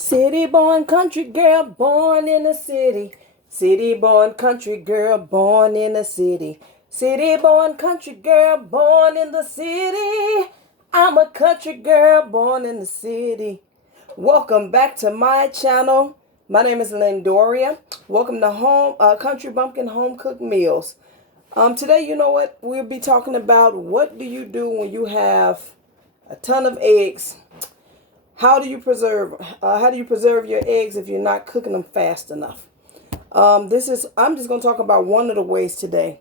City born country girl born in the city. City born country girl born in the city. City born country girl born in the city. I'm a country girl born in the city. Welcome back to my channel. My name is Lindoria. Welcome to Country Bumpkin Home Cooked Meals. Today, you know what? We'll be talking about what do you do when you have a ton of eggs. How do you preserve your eggs if you're not cooking them fast enough? I'm just going to talk about one of the ways today.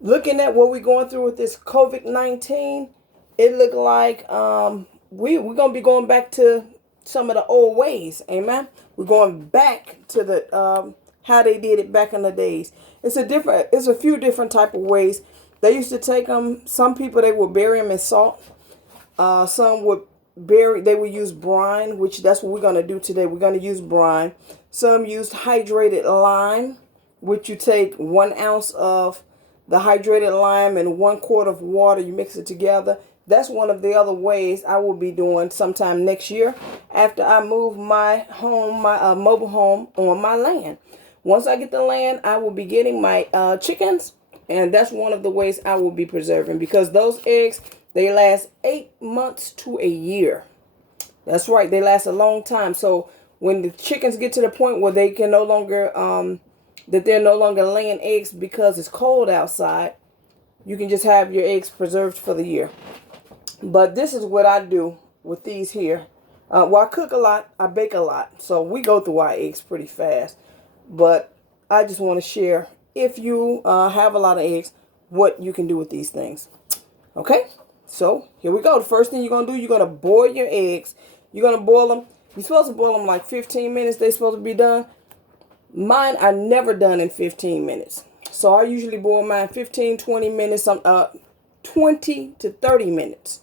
Looking at what we're going through with this COVID-19, it looked like we're going to be going back to some of the old ways. Amen. We're going back to the how they did it back in the days. It's a few different type of ways. They used to take them. Some people, they would bury them in salt. Some would they would use brine, which that's what we're going to do today. We're going to use brine. Some used hydrated lime, which you take 1 ounce of the hydrated lime and 1 quart of water. You mix it together. That's one of the other ways I will be doing sometime next year after I move my mobile home on my land. Once I get the land, I will be getting my chickens, and that's one of the ways I will be preserving, because those eggs, they last 8 months to a year. That's right. They last a long time. So when the chickens get to the point where they can no longer, that they're no longer laying eggs because it's cold outside, you can just have your eggs preserved for the year. But this is what I do with these here. Well, I cook a lot. I bake a lot. So we go through our eggs pretty fast. But I just want to share, if you have a lot of eggs, what you can do with these things. Okay? So, here we go. The first thing you're going to do, you're going to boil your eggs. You're going to boil them. You're supposed to boil them like 15 minutes. They're supposed to be done. Mine are never done in 15 minutes. So, I usually boil mine 15, 20 minutes, 20 to 30 minutes.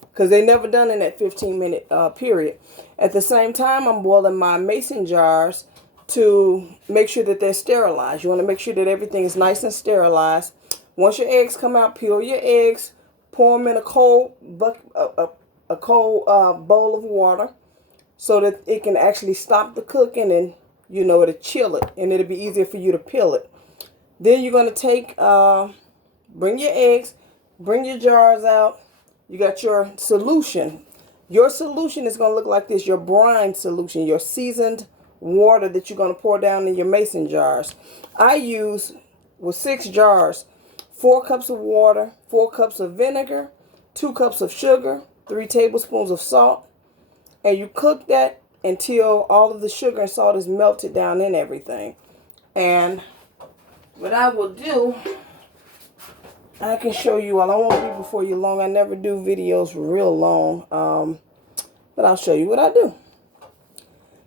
Because they're never done in that 15-minute period. At the same time, I'm boiling my mason jars to make sure that they're sterilized. You want to make sure that everything is nice and sterilized. Once your eggs come out, peel your eggs. Pour them in a cold bowl of water so that it can actually stop the cooking, and it'll chill it, and it'll be easier for you to peel it. Then you're going to take, bring your eggs, bring your jars out. You got your solution. Your solution is going to look like this, your brine solution, your seasoned water that you're going to pour down in your mason jars. I use, with 6 jars, 4 cups of water, 4 cups of vinegar, 2 cups of sugar, 3 tablespoons of salt. And you cook that until all of the sugar and salt is melted down in everything. And what I will do, I can show you all. I won't be before you long. I never do videos real long. But I'll show you what I do.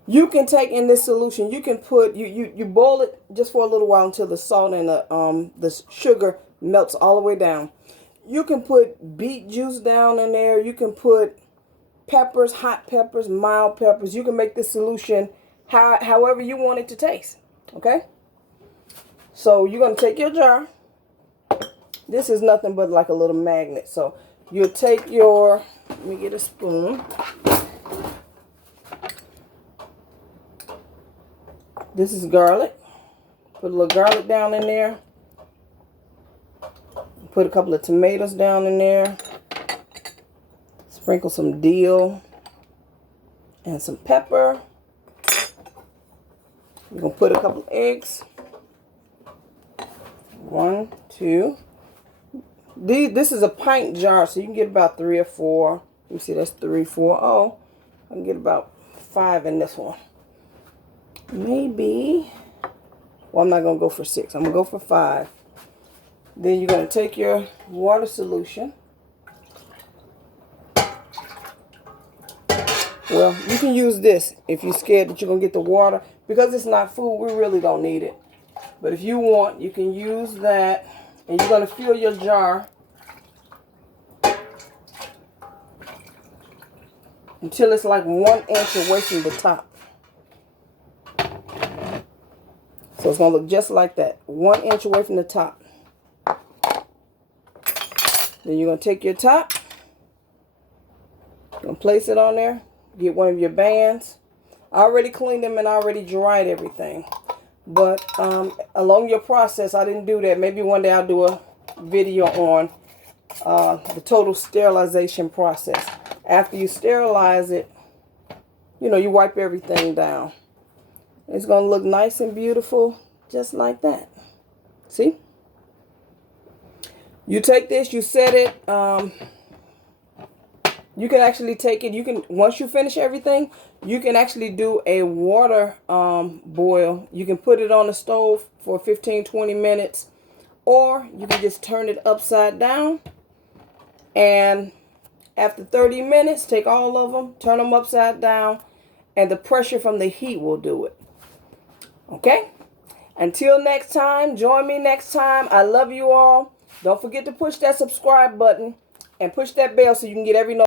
You can take in this solution, you can put, you boil it just for a little while until the salt and the sugar melts all the way down. You can put beet juice down in there. You can put peppers, hot peppers, mild peppers. You can make this solution however you want it to taste. Okay? So you're going to take your jar. This is nothing but like a little magnet. So you'll take your, let me get a spoon. This is garlic. Put a little garlic down in there. Put a couple of tomatoes down in there. Sprinkle some dill and some pepper. You're going to put a couple of eggs. 1, 2. This is a pint jar, so you can get about 3 or 4. Let me see, that's 3, 4. Oh, I can get about 5 in this one. Maybe. Well, I'm not going to go for 6. I'm going to go for 5. Then you're going to take your water solution. Well, you can use this if you're scared that you're going to get the water. Because it's not food, we really don't need it. But if you want, you can use that. And you're going to fill your jar until it's like 1 inch away from the top. So it's going to look just like that. 1 inch away from the top. Then you're going to take your top. You're going to place it on there. Get one of your bands. I already cleaned them and I already dried everything. But along your process, I didn't do that. Maybe one day I'll do a video on the total sterilization process. After you sterilize it, you know, you wipe everything down. It's going to look nice and beautiful, just like that. See? You take this, you set it. You can actually take it. You can, once you finish everything, you can actually do a water boil. You can put it on the stove for 15-20 minutes. Or you can just turn it upside down. And after 30 minutes, take all of them, turn them upside down. And the pressure from the heat will do it. Okay? Until next time, join me next time. I love you all. Don't forget to push that subscribe button and push that bell so you can get every notification.